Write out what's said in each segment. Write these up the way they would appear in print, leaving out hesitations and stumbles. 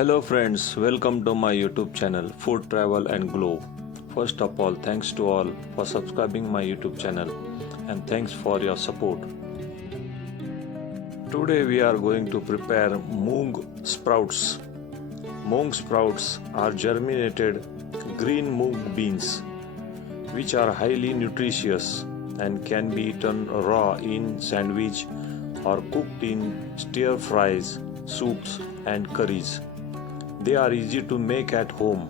Hello friends, welcome to my YouTube channel Food Travel and Glow. First of all, thanks to all for subscribing my YouTube channel and thanks for your support. Today we are going to prepare Mung Sprouts. Mung sprouts are germinated green mung beans which are highly nutritious and can be eaten raw in sandwich or cooked in stir fries, soups and curries. They are easy to make at home.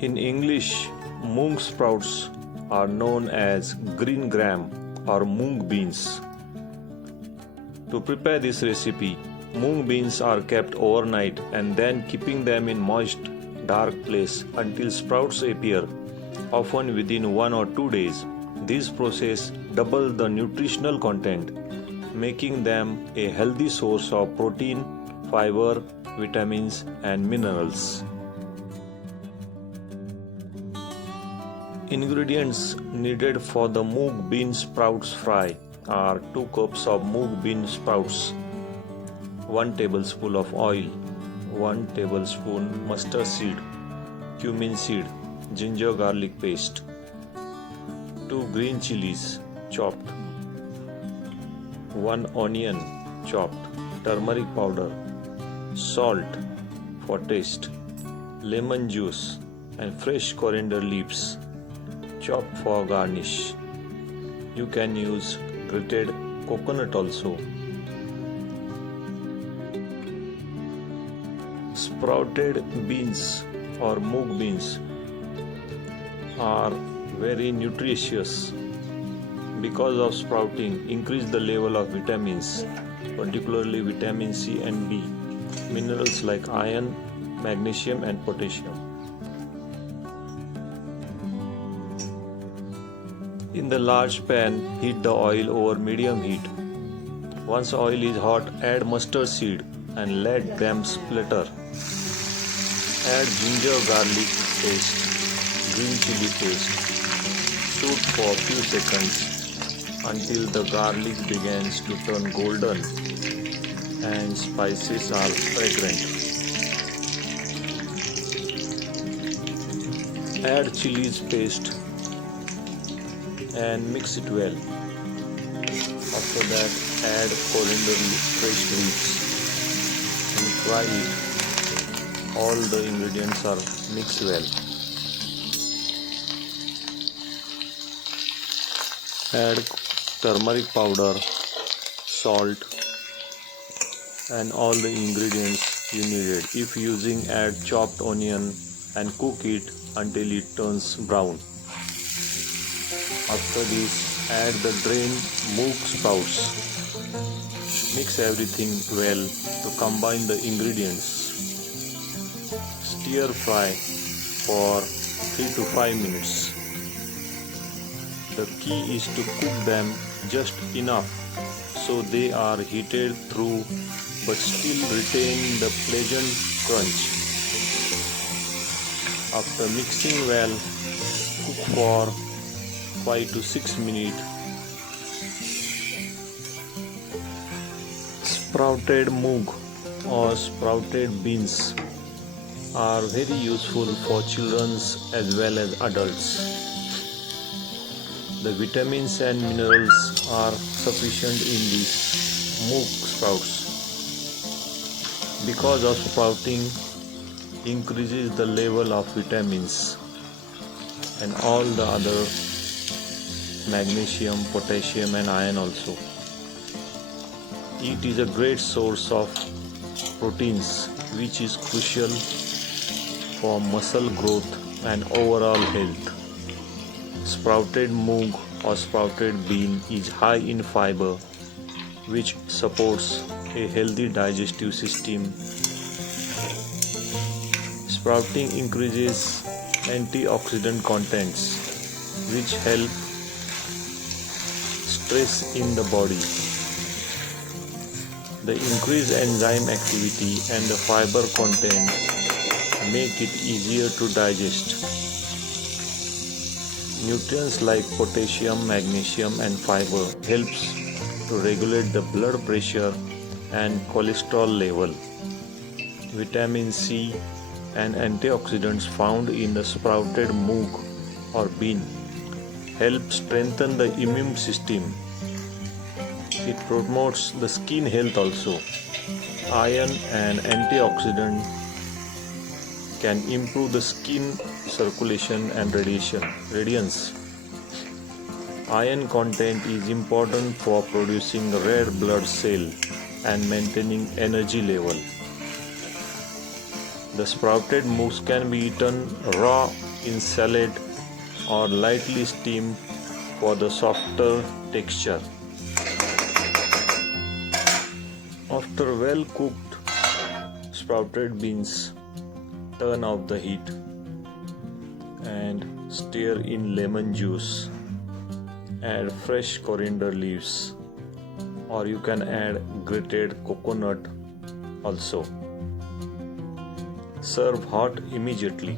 In English, Mung sprouts are known as green gram or mung beans. To prepare this recipe, mung beans are kept overnight and then keeping them in moist, dark place until sprouts appear, often within 1 or 2 days. This process doubles the nutritional content, making them a healthy source of protein, fiber, vitamins and minerals. Ingredients needed for the mung bean sprouts fry are 2 cups of mung bean sprouts, 1 tablespoon of oil, 1 tablespoon mustard seed, cumin seed, ginger garlic paste, 2 green chilies chopped, 1 onion chopped, turmeric powder, salt for taste, lemon juice and fresh coriander leaves chopped for garnish. You can use grated coconut also. Sprouted beans or mung beans are very nutritious because of sprouting increase the level of vitamins, particularly vitamin C and B, minerals like iron, magnesium and potassium. In the large pan, heat the oil over medium heat. Once oil is hot, add mustard seed and let them splatter. Add ginger garlic paste, green chili paste. Shoot for a few seconds until the garlic begins to turn golden and spices are fragrant. Add chilies paste and mix it well. After that, add coriander fresh leaves and fry it. All the ingredients are mixed well. Add turmeric powder, salt and all the ingredients you needed. If using, add chopped onion and cook it until it turns brown. After this, add the drained mung sprouts. Mix everything well to combine the ingredients. Stir fry for 3 to 5 minutes. The key is to cook them just enough so they are heated through but still retain the pleasant crunch. After mixing well, cook for 5 to 6 minutes. Sprouted mung or sprouted beans are very useful for children as well as adults. The vitamins and minerals are sufficient in these mung sprouts. Because of sprouting increases the level of vitamins and all the other magnesium, potassium and iron also. It is a great source of proteins which is crucial for muscle growth and overall health. Sprouted mung or sprouted bean is high in fiber which supports a healthy digestive system. Sprouting increases antioxidant contents which help stress in the body. The increased enzyme activity and the fiber content make it easier to digest. Nutrients like potassium, magnesium and fiber helps to regulate the blood pressure and cholesterol level. Vitamin C and antioxidants found in the sprouted moong or bean help strengthen the immune system. It promotes the skin health also. Iron and antioxidant can improve the skin circulation and radiance. Iron content is important for producing red blood cell and maintaining energy level. The sprouted moong can be eaten raw in salad or lightly steamed for the softer texture. After well cooked sprouted beans, turn off the heat and stir in lemon juice. Add fresh coriander leaves, or you can add grated coconut also. Serve hot immediately.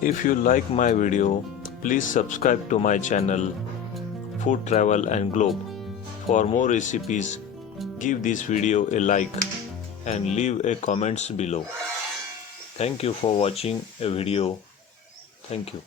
If you like my video, please subscribe to my channel Food Travel and Globe. For more recipes, give this video a like and leave a comments below. Thank you for watching a video. Thank you.